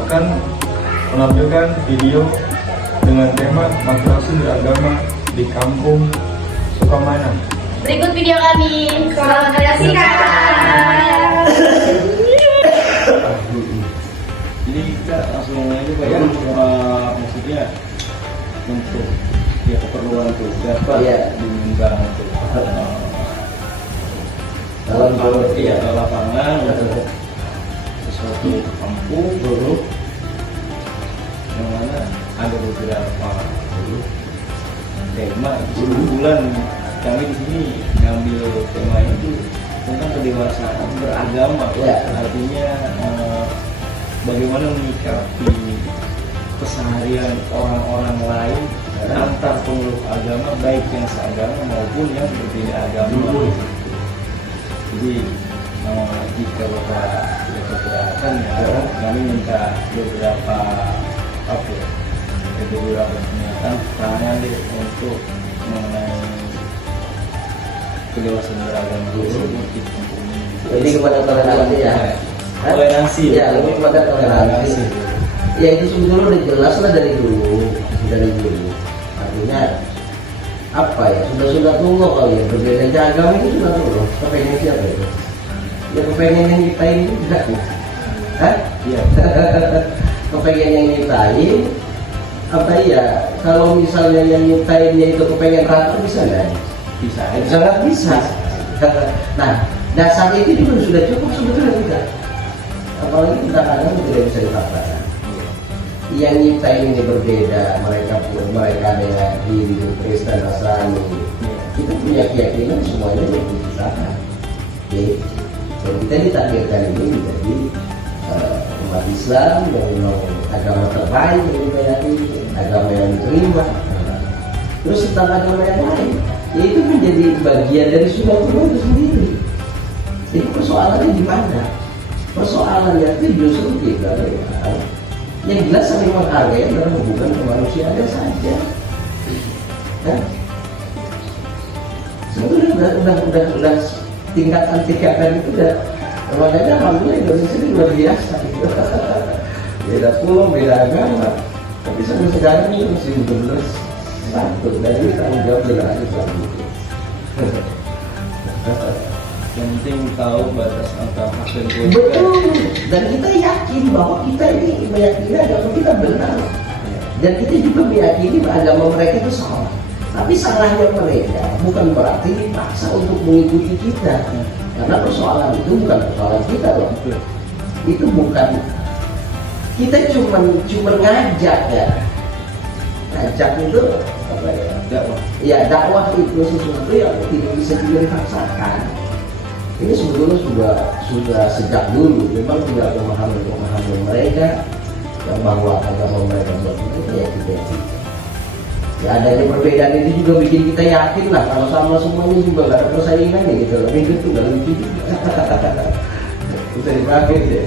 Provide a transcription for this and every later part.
akan menampilkan video dengan tema madrasah beragama di kampung Sukamana. Berikut video kami. Selamat menyaksikan. Jadi kita langsung aja Pak ya, maksudnya untuk ya keperluan tugas Pak diundang untuk dalam lapangan untuk sesuatu kampung dulu yang mana ada beberapa tema. Kebetulan kami di sini ngambil tema itu tentang kedewasaan beragama, artinya bagaimana menyikapi keseharian orang-orang lain antar pemeluk agama, baik yang seagama maupun yang berbeda agama. Jadi jika Bapak tidak keberatan ya, kami minta beberapa pernyataan keterangan untuk mengenai kedewasaan beragama di kampung ini. Jadi kepada toleransi ya. Toleransi ya, lebih kepada toleransi. Ya itu sebetulnya udah jelas lah dari dulu. Artinya apa ya, sudah tunggu kali ya, berbeda agama itu sudah tunggu. Kepengen siapa itu? Ya kepengen yang nyitain juga ya. Iya. Kepengen yang nyitain apa ya? Kalau misalnya yang nyitainnya itu kepengen rata bisa nggak? Bisa. Sangat bisa. Nah, dasar itu juga sudah cukup sebetulnya tidak. Apalagi kita kadang tidak bisa dikatakan. Yang nyiptain ini berbeda, mereka ada Hindu, Kristen, Nasrani. Kita punya keyakinan semuanya yang dipisahkan. Dan kita ditakdirkan ini menjadi umat Islam yang memang agama terbaik yang diyakini, agama yang diterima. Terus tentang agama yang lain, yaitu menjadi bagian dari sunatullah itu sendiri. Jadi persoalannya di mana? Persoalannya itu justru kita yang jelas saling menghargai dalam hubungan kemanusiaan saja. Sebetulnya udah tingkatan itu udah, makanya alhamdulillah Indonesia ini luar biasa. Beda pulau, beda agama, tapi sampai sekarang ini masih benar satu. Dan ini tanggung jawab generasi selanjutnya. Yang penting tahu batas antara hak dan kewajiban. Betul. Dan kita yakin bahwa kita ini meyakini agama kita benar. Dan kita juga meyakini bahwa agama mereka itu salah. Tapi salahnya mereka bukan berarti dipaksa untuk mengikuti kita. Karena persoalan itu bukan persoalan kita loh. Itu bukan. Kita cuma ngajak ya. Ngajak itu apa ya? Dakwah. Ya dakwah itu sesuatu yang tidak bisa dipaksakan. Ini sebetulnya sudah sejak dulu memang tidak pemahaman mereka yang bahwa agama mereka buat mereka ya kita. Ya adanya perbedaan itu juga bikin kita yakin lah kalau sama semuanya juga gak ada persaingan ya gitu. Lebih gitu gak lebih bisa dipakai ya.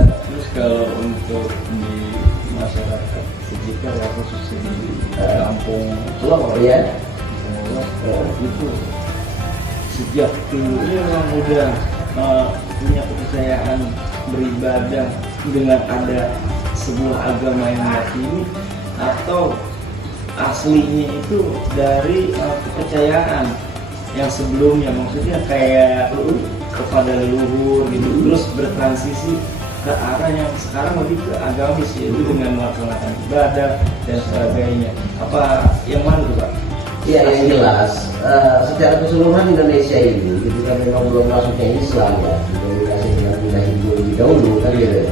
Terus kalau untuk di masyarakat sekitar ya khususnya di kampung Pulau ya. Itu sejak dulunya memang udah punya kepercayaan beribadah dengan ada sebuah agama yang meyakini, atau aslinya itu dari kepercayaan yang sebelumnya, maksudnya kayak kepada leluhur gitu, terus bertransisi ke arah yang sekarang lebih ke agamis, yaitu dengan melaksanakan ibadah dan sebagainya. Apa yang mana tuh Pak? Iya, yang jelas secara keseluruhan Indonesia ini ketika memang belum masuknya Islam ya, didominasi dengan Hindu lebih dahulu kan gitu.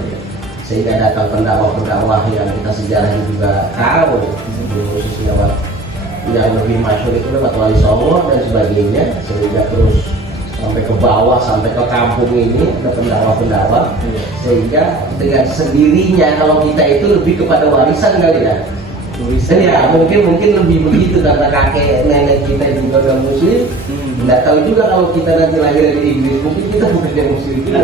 Sehingga datang pendakwah yang kita sejarahnya juga tahu, khususnya yang lebih masyhur itu lewat Wali Songo dan sebagainya, sehingga terus sampai ke bawah, sampai ke kampung ini ada pendakwah, sehingga dengan sendirinya kalau kita itu lebih kepada warisan kali ya. Ya mungkin lebih begitu karena kakek nenek kita juga gak muslim. Nggak tahu juga kalau kita nanti lahir di Inggris mungkin kita bukan yang muslim juga.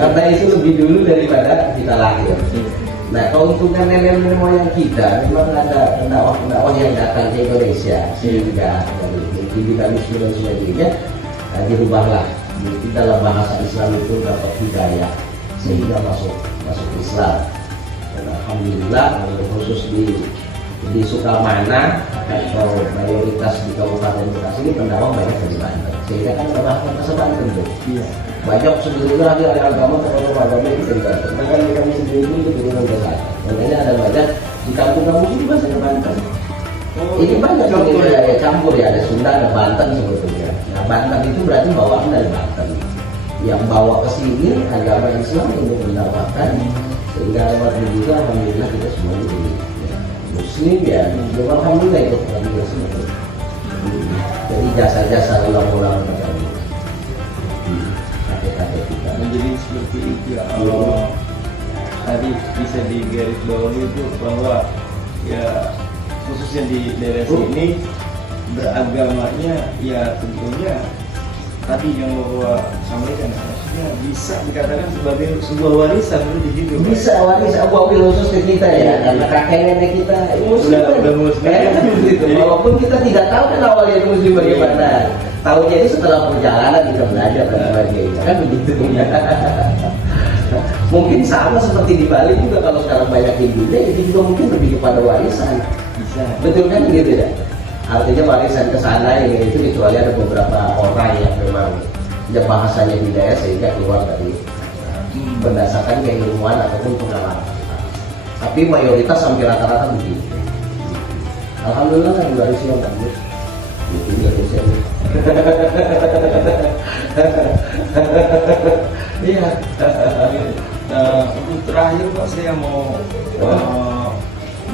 Karena itu lebih dulu daripada kita lahir. Nah keuntungan nenek moyang kita memang ada pendakwah yang datang ke Indonesia, sehingga dari dinamisme dan sebagainya dirubahlah. Mungkin dalam bahasa Islam itu dapat hidayah, sehingga masuk Islam. Dan alhamdulillah khusus di Sukamana atau mayoritas di Kabupaten Bekasi ini pendakwah banyak dari Banten, sehingga kan termasuk ke Banten tuh. Iya. Banyak sebetulnya ada agama agama itu dari Banten. Bahkan kami sendiri ini keturunan Bekasi. Makanya ada banyak di kampung-kampung ini bahasa Banten. Ini banyak campur ya, ada Sunda, ada Banten sebetulnya. Nah, Banten itu berarti bawaan dari Banten. Yang bawa ke sini agama Islam untuk mendapatkan, sehingga lewat juga alhamdulillah kita semua jadi Muslim ya. Alhamdulillah itu kami semua. Jadi jasa-jasa ulang-ulang kami. Kakek-kakek kita. Menjadi seperti itu ya. Allah tadi bisa digarisbawahi itu bahwa ya khususnya di daerah sini beragamanya ya tentunya tadi yang Bapak sampaikan, maksudnya bisa dikatakan sebagai sebuah warisan itu gitu. Bisa warisan mobil khusus ke kita ya, karena kakek nenek kita muslim. Udah muslim. Gitu. Walaupun kita tidak tahu kan awalnya muslim bagaimana. Tahunya itu setelah perjalanan kita belajar dan sebagainya kan begitu. Mungkin sama seperti di Bali juga, kalau sekarang banyak Hindunya itu juga mungkin lebih kepada warisan. Bisa. Betul kan gitu ya? Artinya warisan ke sana ya, itu kecuali ada beberapa orang yang memang ya bahasanya budaya sehingga keluar dari berdasarkan keilmuan ataupun pengalaman. Tapi mayoritas hampir rata-rata begitu. Alhamdulillah kan dari siang bagus. Itu Indonesia. Iya. Untuk terakhir Pak, saya mau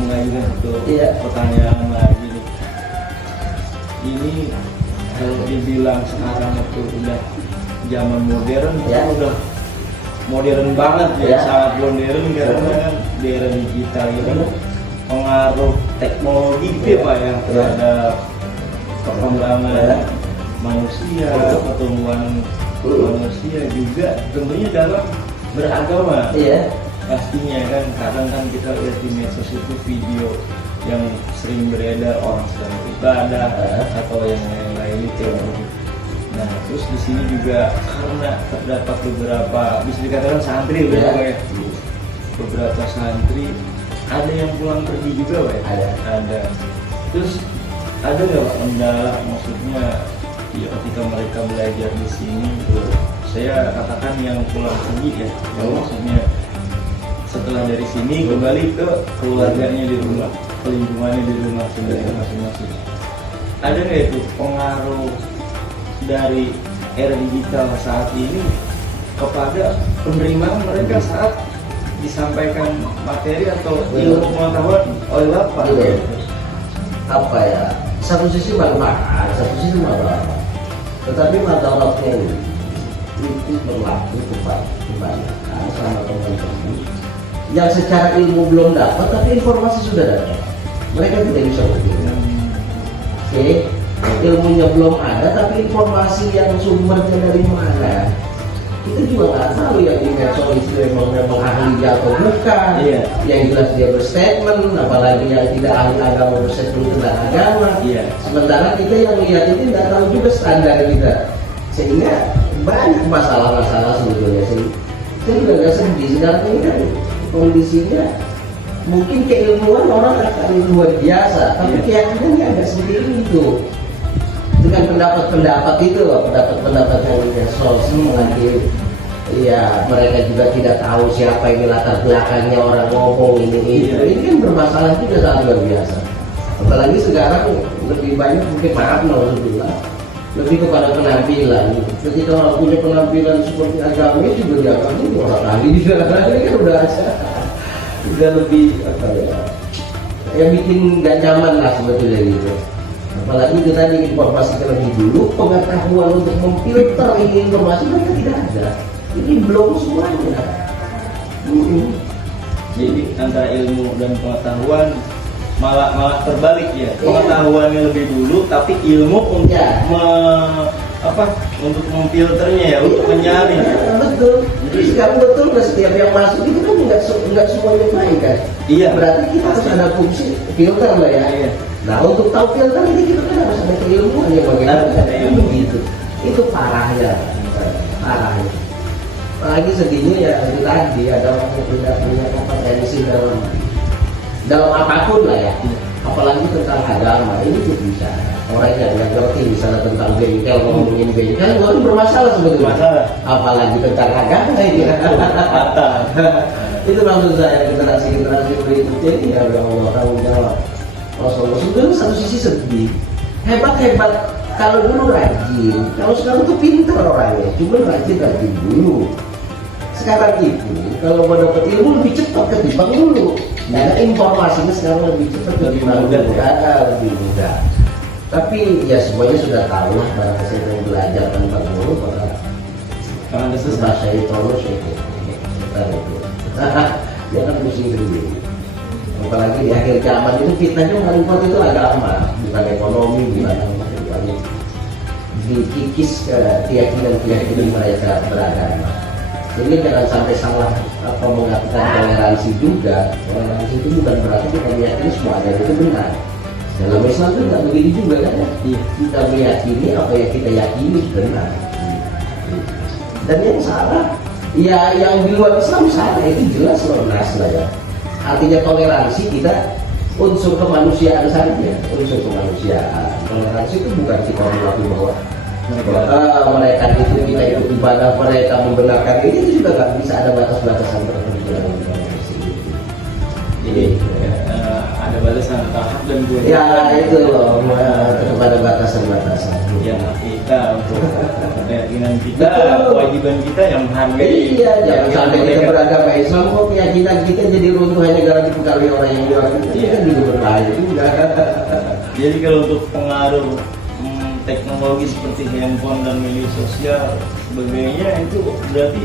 mengajukan satu pertanyaan lagi nih. Ini kalau dibilang sekarang itu udah zaman modern, udah modern banget ya, sangat modern karena kan di era digital ini pengaruh teknologi gitu ya Pak ya terhadap perkembangan manusia, pertumbuhan manusia juga tentunya dalam beragama. Pastinya kan kadang kan kita lihat di medsos itu video yang sering beredar orang sedang ibadah atau yang lain-lain itu. Nah terus di sini juga karena terdapat beberapa bisa dikatakan santri ya, beberapa santri ada yang pulang pergi juga Pak ya? Ada. Terus ada nggak Pak kendala, maksudnya ya ketika mereka belajar di sini, saya katakan yang pulang pergi ya, yang maksudnya setelah dari sini kembali ke keluarganya di rumah, ke lingkungannya di rumah sendiri masing-masing. Ada nggak itu pengaruh dari era digital saat ini kepada penerimaan mereka saat disampaikan materi atau ilmu pengetahuan oleh Bapak? Apa ya? Satu sisi manfaat, satu sisi masalah. Tetapi masalahnya itu berlaku kebanyakan sama teman-teman yang secara ilmu belum dapat, tapi informasi sudah dapat. Mereka tidak bisa berpikir. Oke, ilmunya belum ada, tapi informasi yang sumbernya dari mana? Kita juga nggak tahu yang di medsos itu memang ahli atau bukan. Yang jelas dia berstatement, apalagi yang tidak ahli agama berstatement tentang agama. Sementara kita yang lihat ini nggak tahu juga standar kita, sehingga banyak masalah-masalah sebetulnya sih. Saya juga nggak sedih sekarang ini kan kondisinya. Mungkin keilmuan orang akan luar biasa, tapi keyakinannya agak seperti itu. Dengan pendapat-pendapat itu, pendapat-pendapat yang medsos lagi, ya mereka juga tidak tahu siapa ini latar belakangnya orang ngomong ini. Ini kan bermasalah juga sangat luar biasa. Apalagi sekarang lebih banyak mungkin maksudullah lebih kepada penampilan. Ketika orang punya penampilan seperti agama juga dianggap ini orang ahli di dalam ini kan udah lebih apa ya? Yang bikin nggak nyaman lah sebetulnya gitu. Apalagi itu tadi informasi lebih dulu, pengetahuan untuk memfilter ini informasi mereka tidak ada. Ini belum semuanya. Jadi antara ilmu dan pengetahuan malah terbalik ya. Pengetahuannya lebih dulu, tapi ilmu untuk untuk memfilternya ya, untuk menyaring. Betul. Jadi sekarang betul nggak setiap yang masuk itu kan nggak semuanya baik kan? Berarti kita harus ada fungsi filter lah ya. Nah untuk tahu filter ini kita kan harus ada keilmuan yang bagaimana begitu. Itu parahnya. Apalagi sedihnya ya itu tadi ada orang yang tidak punya kompetensi dalam apapun lah ya, apalagi tentang agama ini tuh bisa orang yang nggak ngerti misalnya tentang bengkel, ngomongin bengkel itu bermasalah sebetulnya. Masalah. Apalagi tentang agama ini. Itu maksud saya, generasi berikutnya ini ya Allah tanggung jawab. Rasulullah sebenarnya satu sisi sedih, hebat kalau dulu rajin, kalau sekarang tuh pintar orangnya, cuma rajin dulu. Sekarang itu kalau mau dapat ilmu lebih cepat ketimbang dulu. Karena informasinya sekarang lebih cepat ketimbang dulu, lebih mudah. Tapi ya semuanya sudah tahu lah, barang siapa yang belajar tanpa guru maka Karena bahasa itu terus itu. Dia kan pusing sendiri. Apalagi di akhir zaman itu fitnahnya paling kuat itu agama, bukan ekonomi, bukan apa, bukan dikikis ke keyakinan mereka beragama. Jadi jangan sampai salah apa mengatakan toleransi juga. Toleransi itu bukan berarti kita meyakini semua agama itu benar. Dalam Islam itu nggak begitu juga kan? Kita meyakini apa yang kita yakini benar. Dan yang salah, ya yang di luar Islam salah itu jelas loh, lah ya. Artinya toleransi kita unsur kemanusiaan saja, unsur kemanusiaan. Toleransi itu bukan kita mengakui bahwa mereka itu kita ikut ibadah, mereka membenarkan itu juga nggak bisa ada batas-batasan tertentu dalam toleransi. Jadi ada batasan tahap dan kewajiban. ya itu loh, tetap ada batasan-batasan. Ya kita untuk keyakinan kita, kewajiban kita yang menghargai. Iya, jangan sampai kita beragama Islam kok keyakinan kita jadi runtuh hanya gara dipengaruhi orang yang bilang itu kan juga berbahaya juga. Jadi kalau untuk pengaruh teknologi seperti handphone dan media sosial sebagainya itu berarti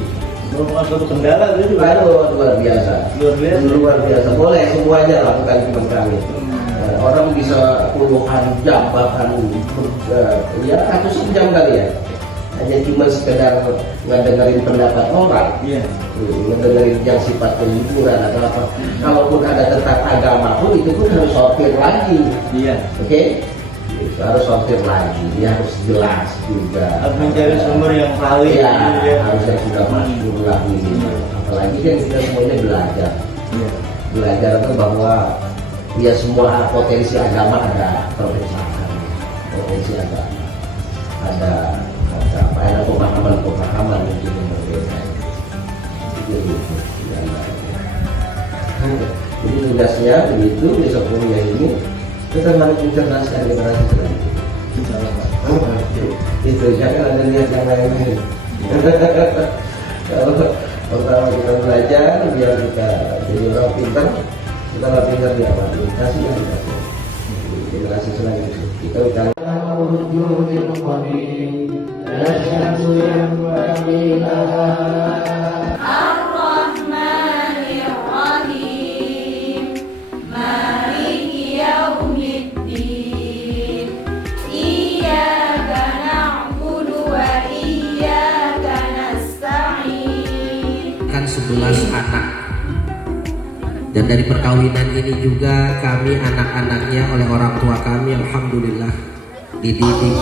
merupakan suatu kendala itu juga. Luar biasa. Luar biasa. Boleh semuanya lakukan cuma kami. Orang bisa puluhan jam bahkan ya ratusan jam kali ya. Hanya cuma sekedar ngedengerin pendapat orang. Iya. Ngedengerin yang sifatnya hiburan atau apa. Kalaupun ada tentang agama pun itu pun harus sortir lagi. Iya. Oke? Harus sortir lagi, dia harus jelas juga. Harus mencari sumber yang valid. Iya, gitu ya. harus yang sudah masuk lagi. Apalagi kan kita semuanya belajar. Iya. Belajar itu bahwa ya semua potensi agama ada perpecahan, potensi agama ada pemahaman yang juga berbeda. Jadi tugasnya begitu besok kuliah ini kita harus mencerdaskan generasi selanjutnya. Itu jangan ada lihat yang lain-lain. Kalau pertama kita belajar biar kita jadi orang pintar, kita nggak pintar di apa? Kasih yang generasi selanjutnya. Kita ucapkan kan 11 anak, dan dari perkawinan ini juga kami anak-anaknya oleh orang tua kami alhamdulillah dididik